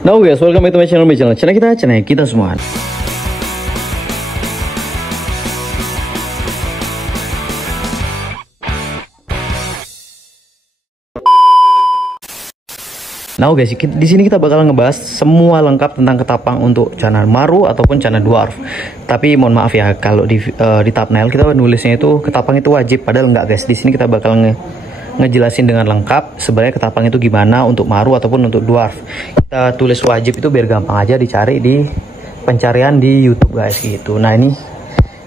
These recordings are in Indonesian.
Now guys, welcome back to my channel, channel kita semua. Nah guys, di sini kita bakal ngebahas semua lengkap tentang ketapang untuk Cana Maru ataupun Cana Dwarf. Tapi mohon maaf ya, kalau di thumbnail kita nulisnya itu ketapang itu wajib, padahal enggak guys. Di sini kita bakal ngejelasin dengan lengkap sebenarnya ketapang itu gimana untuk Maru ataupun untuk Dwarf. Kita tulis wajib itu biar gampang aja dicari di pencarian di YouTube guys gitu. Nah ini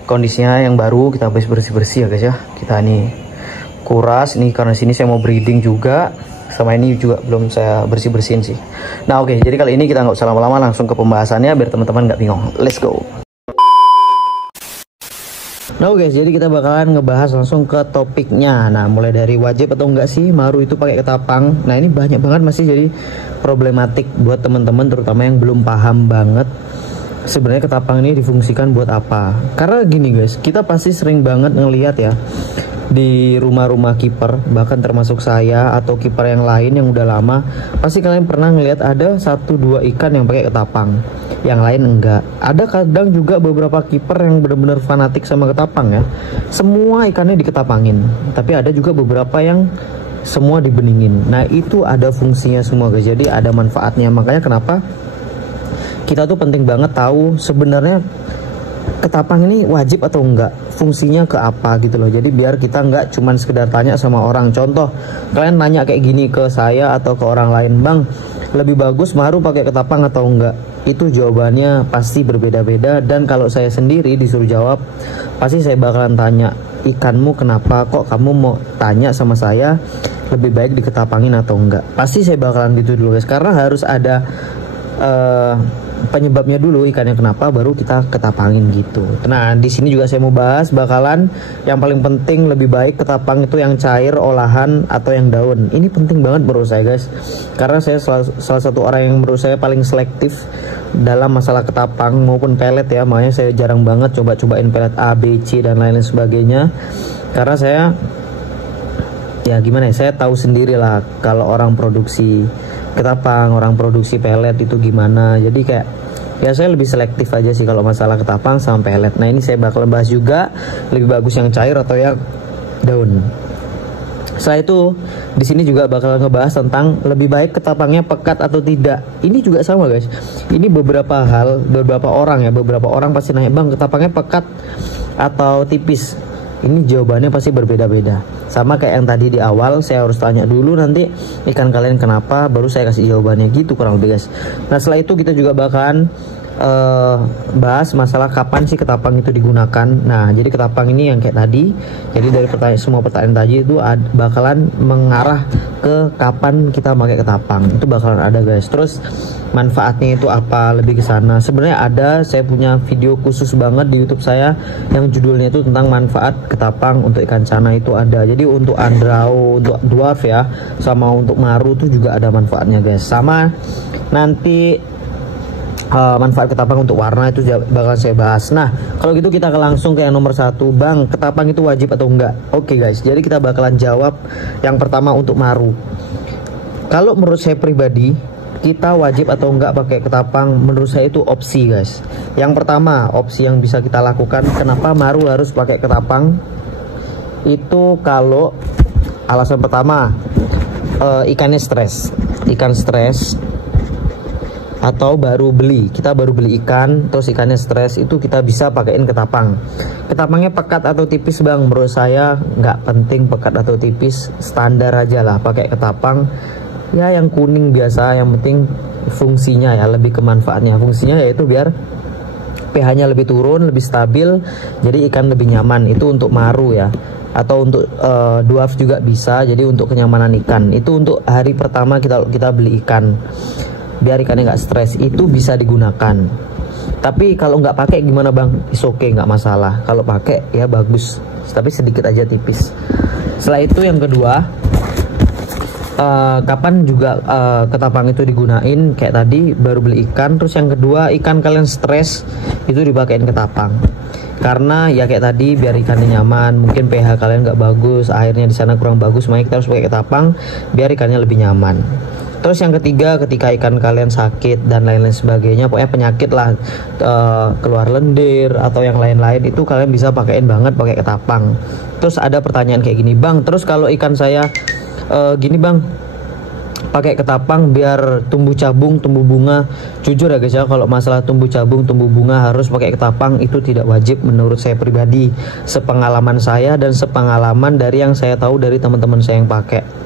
kondisinya yang baru, kita habis bersih-bersih ya guys ya. Kita ini kuras nih karena sini saya mau breeding juga. Sama ini juga belum saya bersih-bersihin sih. Nah oke, jadi kali ini kita nggak usah lama-lama, langsung ke pembahasannya biar teman-teman nggak bingung. Let's go. Nah guys, jadi kita bakalan ngebahas langsung ke topiknya. Nah mulai dari wajib atau enggak sih Maru itu pakai ketapang. Nah ini banyak banget masih jadi problematik buat teman-teman, terutama yang belum paham banget sebenarnya ketapang ini difungsikan buat apa. Karena gini guys, kita pasti sering banget ngelihat ya di rumah-rumah kiper, bahkan termasuk saya atau kiper yang lain yang udah lama, pasti kalian pernah ngelihat ada 1-2 ikan yang pakai ketapang, yang lain enggak. Ada kadang juga beberapa kiper yang benar-benar fanatik sama ketapang ya, semua ikannya diketapangin. Tapi ada juga beberapa yang semua dibeningin. Nah itu ada fungsinya semua guys, jadi ada manfaatnya. Makanya kenapa kita tuh penting banget tahu sebenarnya ketapang ini wajib atau enggak, fungsinya ke apa gitu loh. Jadi biar kita enggak cuman sekedar tanya sama orang. Contoh, kalian nanya kayak gini ke saya atau ke orang lain, "Bang, lebih bagus Maru pakai ketapang atau enggak?" Itu jawabannya pasti berbeda-beda. Dan kalau saya sendiri disuruh jawab, pasti saya bakalan tanya, "Ikanmu kenapa kok kamu mau tanya sama saya lebih baik diketapangin atau enggak?" Pasti saya bakalan gitu dulu guys, karena harus ada penyebabnya dulu, ikannya kenapa, baru kita ketapangin gitu. Nah di sini juga saya mau bahas bakalan yang paling penting, lebih baik ketapang itu yang cair, olahan atau yang daun. Ini penting banget menurut saya guys, karena saya salah satu orang yang menurut saya paling selektif dalam masalah ketapang maupun pelet ya. Makanya saya jarang banget coba-cobain pelet A, B, C dan lain-lain sebagainya, karena saya ya gimana ya, saya tahu sendiri lah kalau orang produksi ketapang, orang produksi pelet itu gimana. Jadi kayak ya saya lebih selektif aja sih kalau masalah ketapang sama pelet. Nah ini saya bakal bahas juga lebih bagus yang cair atau yang daun. Setelah itu di sini juga bakal ngebahas tentang lebih baik ketapangnya pekat atau tidak. Ini juga sama guys. Ini beberapa orang pasti nanya, "Bang, ketapangnya pekat atau tipis?" Ini jawabannya pasti berbeda-beda. Sama kayak yang tadi di awal, saya harus tanya dulu nanti ikan kalian kenapa, baru saya kasih jawabannya gitu kurang lebih guys. Nah setelah itu kita juga bakalan bahas masalah kapan sih ketapang itu digunakan. Nah jadi ketapang ini yang kayak tadi, jadi dari semua pertanyaan tadi itu bakalan mengarah ke kapan kita pakai ketapang, itu bakalan ada guys. Terus manfaatnya itu apa, lebih ke sana. Sebenarnya ada, saya punya video khusus banget di YouTube saya yang judulnya itu tentang manfaat ketapang untuk ikan cana, itu ada. Jadi untuk andrau, untuk dwarf ya, sama untuk maru itu juga ada manfaatnya guys. Sama nanti manfaat ketapang untuk warna itu bakal saya bahas. Nah kalau gitu kita langsung ke yang nomor 1. Bang, ketapang itu wajib atau enggak? Oke guys, jadi kita bakalan jawab yang pertama untuk maru. Kalau menurut saya pribadi, kita wajib atau enggak pakai ketapang, menurut saya itu opsi guys. Yang pertama, opsi yang bisa kita lakukan, kenapa maru harus pakai ketapang, itu kalau alasan pertama ikannya stres. Ikan stres atau kita baru beli ikan terus ikannya stres, itu kita bisa pakaiin ketapang. Ketapangnya pekat atau tipis bang, menurut saya nggak penting pekat atau tipis, standar aja lah pakai ketapang ya yang kuning biasa. Yang penting fungsinya ya, lebih ke manfaatnya. Fungsinya yaitu biar pH-nya lebih turun, lebih stabil, jadi ikan lebih nyaman. Itu untuk maru ya, atau untuk dwarf juga bisa. Jadi untuk kenyamanan ikan, itu untuk hari pertama kita beli ikan, biar ikannya nggak stres, itu bisa digunakan. Tapi kalau nggak pakai gimana bang? Is okay, nggak masalah. Kalau pakai ya bagus, tapi sedikit aja, tipis. Setelah itu yang kedua, kapan juga ketapang itu digunain, kayak tadi baru beli ikan, terus yang kedua ikan kalian stres, itu dipakein ketapang. Karena ya kayak tadi, biar ikannya nyaman, mungkin pH kalian nggak bagus, airnya di sana kurang bagus, makanya kita harus pakai ketapang biar ikannya lebih nyaman. Terus yang ketiga, ketika ikan kalian sakit dan lain-lain sebagainya, pokoknya penyakit lah, keluar lendir atau yang lain-lain, itu kalian bisa pakaiin banget pakai ketapang. Terus ada pertanyaan kayak gini, Bang, terus kalau ikan saya gini Bang, pakai ketapang biar tumbuh cabung, tumbuh bunga. Jujur ya guys ya, kalau masalah tumbuh cabung, tumbuh bunga harus pakai ketapang itu tidak wajib menurut saya pribadi. Sepengalaman saya dan sepengalaman dari yang saya tahu dari teman-teman saya yang pakai.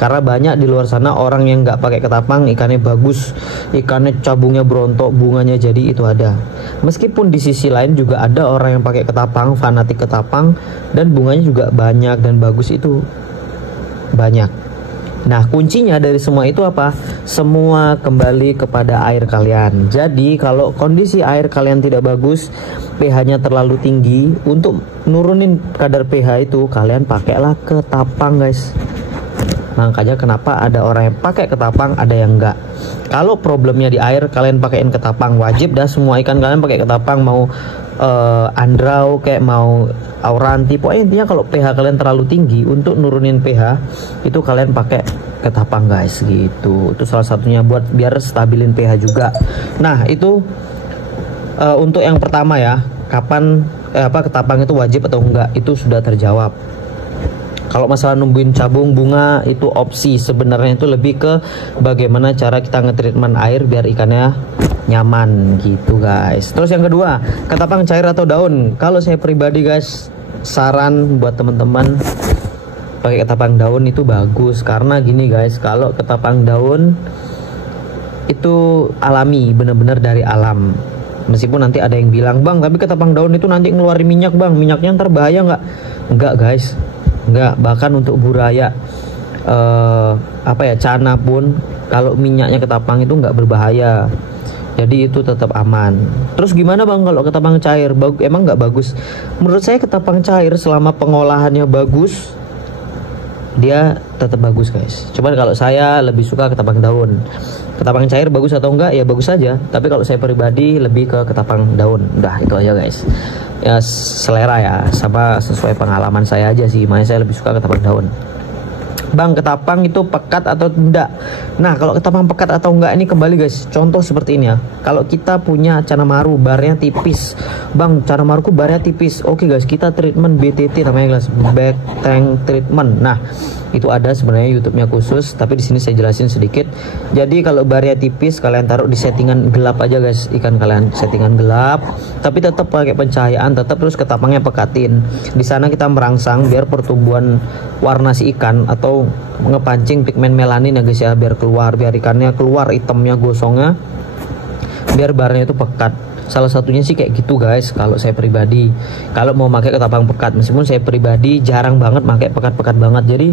Karena banyak di luar sana orang yang nggak pakai ketapang, ikannya bagus, ikannya cabungnya berontok, bunganya jadi, itu ada. Meskipun di sisi lain juga ada orang yang pakai ketapang, fanatik ketapang, dan bunganya juga banyak dan bagus, itu banyak. Nah, kuncinya dari semua itu apa? Semua kembali kepada air kalian. Jadi kalau kondisi air kalian tidak bagus, pH-nya terlalu tinggi, untuk nurunin kadar pH itu kalian pakailah ketapang guys. Makanya kenapa ada orang yang pakai ketapang, ada yang enggak. Kalau problemnya di air, kalian pakaiin ketapang, wajib dah semua ikan kalian pakai ketapang, mau andrau kayak mau auranti, pokoknya intinya kalau pH kalian terlalu tinggi, untuk nurunin pH itu kalian pakai ketapang guys gitu. Itu salah satunya buat biar stabilin pH juga. Nah, itu untuk yang pertama ya, kapan ketapang itu wajib atau enggak, itu sudah terjawab. Kalau masalah numbuhin cabung bunga itu opsi, sebenarnya itu lebih ke bagaimana cara kita nge-treatment air biar ikannya nyaman gitu guys. Terus yang kedua, ketapang cair atau daun. Kalau saya pribadi guys, saran buat teman-teman pakai ketapang daun itu bagus. Karena gini guys, kalau ketapang daun itu alami, bener-bener dari alam. Meskipun nanti ada yang bilang, Bang, tapi ketapang daun itu nanti ngeluarin minyak Bang, minyaknya ntar bahaya nggak? Enggak guys, enggak. Bahkan untuk buraya cana pun, kalau minyaknya ketapang itu nggak berbahaya, jadi itu tetap aman. Terus gimana Bang kalau ketapang cair? Emang nggak bagus? Menurut saya ketapang cair selama pengolahannya bagus, dia tetap bagus guys. Cuman kalau saya lebih suka ketapang daun. Ketapang cair bagus atau enggak ya bagus saja, tapi kalau saya pribadi lebih ke ketapang daun. Udah itu aja guys, ya selera ya, sama sesuai pengalaman saya aja sih. Makanya saya lebih suka ketapang daun. Bang, ketapang itu pekat atau tidak? Nah, kalau ketapang pekat atau enggak ini kembali guys, contoh seperti ini ya. Kalau kita punya cana maru, barnya tipis, Bang, cana maruku barnya tipis. Oke guys, kita treatment BTT namanya guys, back tank treatment. Nah, itu ada sebenarnya YouTube-nya khusus, tapi di sini saya jelasin sedikit. Jadi kalau barnya tipis, kalian taruh di settingan gelap aja guys, ikan kalian settingan gelap, tapi tetap pakai pencahayaan, tetap terus ketapangnya pekatin. Di sana kita merangsang biar pertumbuhan warna si ikan atau ngepancing pigmen melanin ya guys ya, biar ikannya keluar hitamnya, gosongnya, biar barnya itu pekat. Salah satunya sih kayak gitu guys, kalau saya pribadi kalau mau pakai ketapang pekat. Meskipun saya pribadi jarang banget pakai pekat-pekat banget. Jadi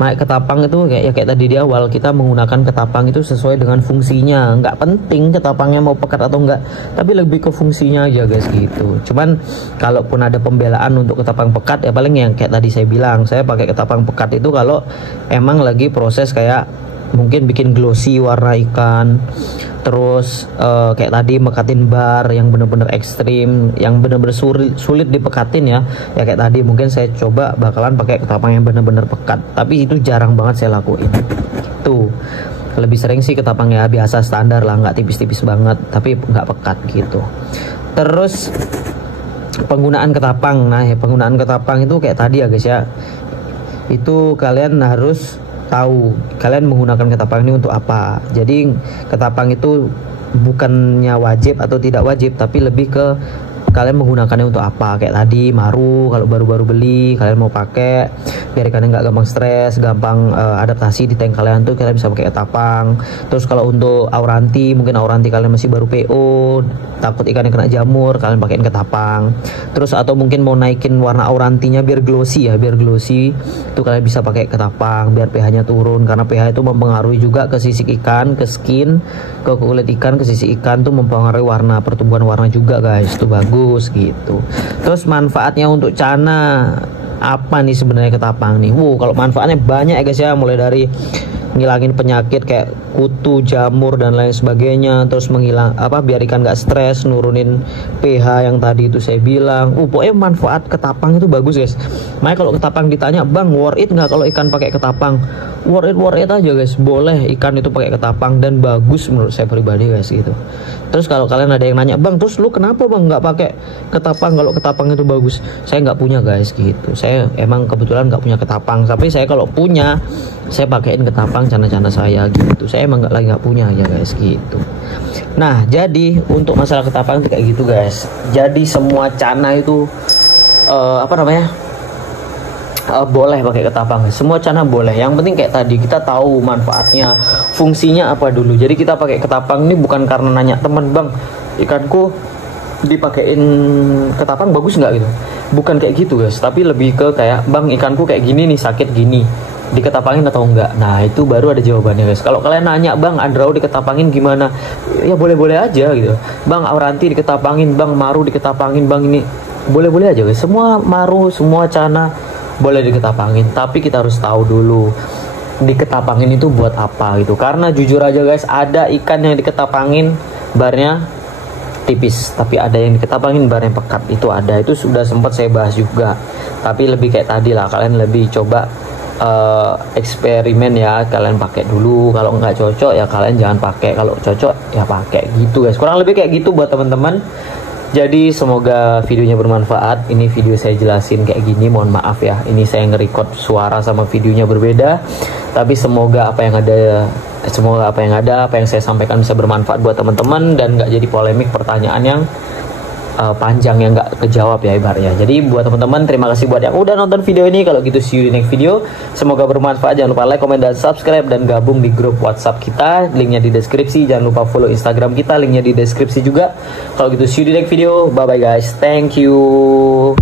pakai ketapang itu kayak tadi di awal, kita menggunakan ketapang itu sesuai dengan fungsinya. Nggak penting ketapangnya mau pekat atau enggak, tapi lebih ke fungsinya aja guys gitu. Cuman kalaupun ada pembelaan untuk ketapang pekat, ya paling yang kayak tadi saya bilang, saya pakai ketapang pekat itu kalau emang lagi proses kayak mungkin bikin glossy warna ikan, terus kayak tadi mekatin bar yang bener-bener ekstrim, yang bener-bener sulit dipekatin ya kayak tadi, mungkin saya coba bakalan pakai ketapang yang bener-bener pekat, tapi itu jarang banget saya lakuin. Tuh, lebih sering sih ketapang ya biasa standar lah, nggak tipis-tipis banget tapi nggak pekat gitu. Terus penggunaan ketapang. Nah, penggunaan ketapang itu kayak tadi ya guys ya, itu kalian harus tahu kalian menggunakan ketapang ini untuk apa. Jadi ketapang itu bukannya wajib atau tidak wajib, tapi lebih ke kalian menggunakannya untuk apa. Kayak tadi maru, kalau baru-baru beli kalian mau pakai biar ikannya nggak gampang stres, gampang adaptasi di tank kalian tuh, kalian bisa pakai ketapang. Terus kalau untuk auranti, mungkin auranti kalian masih baru PO, takut ikannya kena jamur, kalian pakein ketapang. Terus atau mungkin mau naikin warna aurantinya biar glossy ya, itu kalian bisa pakai ketapang biar pH-nya turun, karena pH itu mempengaruhi juga ke sisik ikan, ke skin, ke kulit ikan, ke sisik ikan tuh mempengaruhi warna, pertumbuhan warna juga guys. Itu bagus gitu. Terus manfaatnya untuk cana apa nih sebenarnya ketapang nih? Kalau manfaatnya banyak ya guys ya, mulai dari ngilangin penyakit kayak kutu, jamur dan lain sebagainya, terus biar ikan nggak stres, nurunin pH yang tadi itu saya bilang. Pokoknya manfaat ketapang itu bagus guys. Makanya kalau ketapang ditanya, bang worth it nggak kalau ikan pakai ketapang? Worth it aja guys, boleh ikan itu pakai ketapang dan bagus menurut saya pribadi guys gitu. Terus kalau kalian ada yang nanya, bang terus lu kenapa bang nggak pakai ketapang kalau ketapang itu bagus? Saya nggak punya guys gitu. Saya emang kebetulan nggak punya ketapang, tapi saya kalau punya saya pakaiin ketapang cana-cana saya gitu. Saya emang lagi nggak punya aja guys gitu. Nah jadi untuk masalah ketapang itu kayak gitu guys. Jadi semua cana itu boleh pakai ketapang. Semua cana boleh. Yang penting kayak tadi kita tahu manfaatnya, fungsinya apa dulu. Jadi kita pakai ketapang ini bukan karena nanya temen, bang ikanku dipakein ketapang bagus nggak gitu. Bukan kayak gitu guys. Tapi lebih ke kayak, bang ikanku kayak gini nih, sakit gini, diketapangin atau enggak. Nah itu baru ada jawabannya guys. Kalau kalian nanya, bang Andrao diketapangin gimana, ya boleh-boleh aja gitu. Bang Auranti diketapangin, bang Maru diketapangin, bang ini boleh-boleh aja guys. Semua maru, semua cana boleh diketapangin, tapi kita harus tahu dulu diketapangin itu buat apa gitu. Karena jujur aja guys, ada ikan yang diketapangin barnya tipis, tapi ada yang diketapangin barnya pekat. Itu ada, itu sudah sempat saya bahas juga. Tapi lebih kayak tadi lah, kalian lebih coba eksperimen ya, kalian pakai dulu. Kalau nggak cocok ya kalian jangan pakai, kalau cocok ya pakai gitu guys. Kurang lebih kayak gitu buat teman-teman. Jadi semoga videonya bermanfaat. Ini video saya jelasin kayak gini, mohon maaf ya, ini saya nge-record suara sama videonya berbeda. Tapi semoga apa yang saya sampaikan bisa bermanfaat buat teman-teman dan nggak jadi polemik pertanyaan yang panjang yang nggak kejawab ya ibaratnya. Jadi buat teman-teman, terima kasih buat yang udah nonton video ini. Kalau gitu see you di next video. Semoga bermanfaat. Jangan lupa like, komen, dan subscribe, dan gabung di grup WhatsApp kita. Linknya di deskripsi. Jangan lupa follow Instagram kita. Linknya di deskripsi juga. Kalau gitu see you di next video. Bye bye guys. Thank you.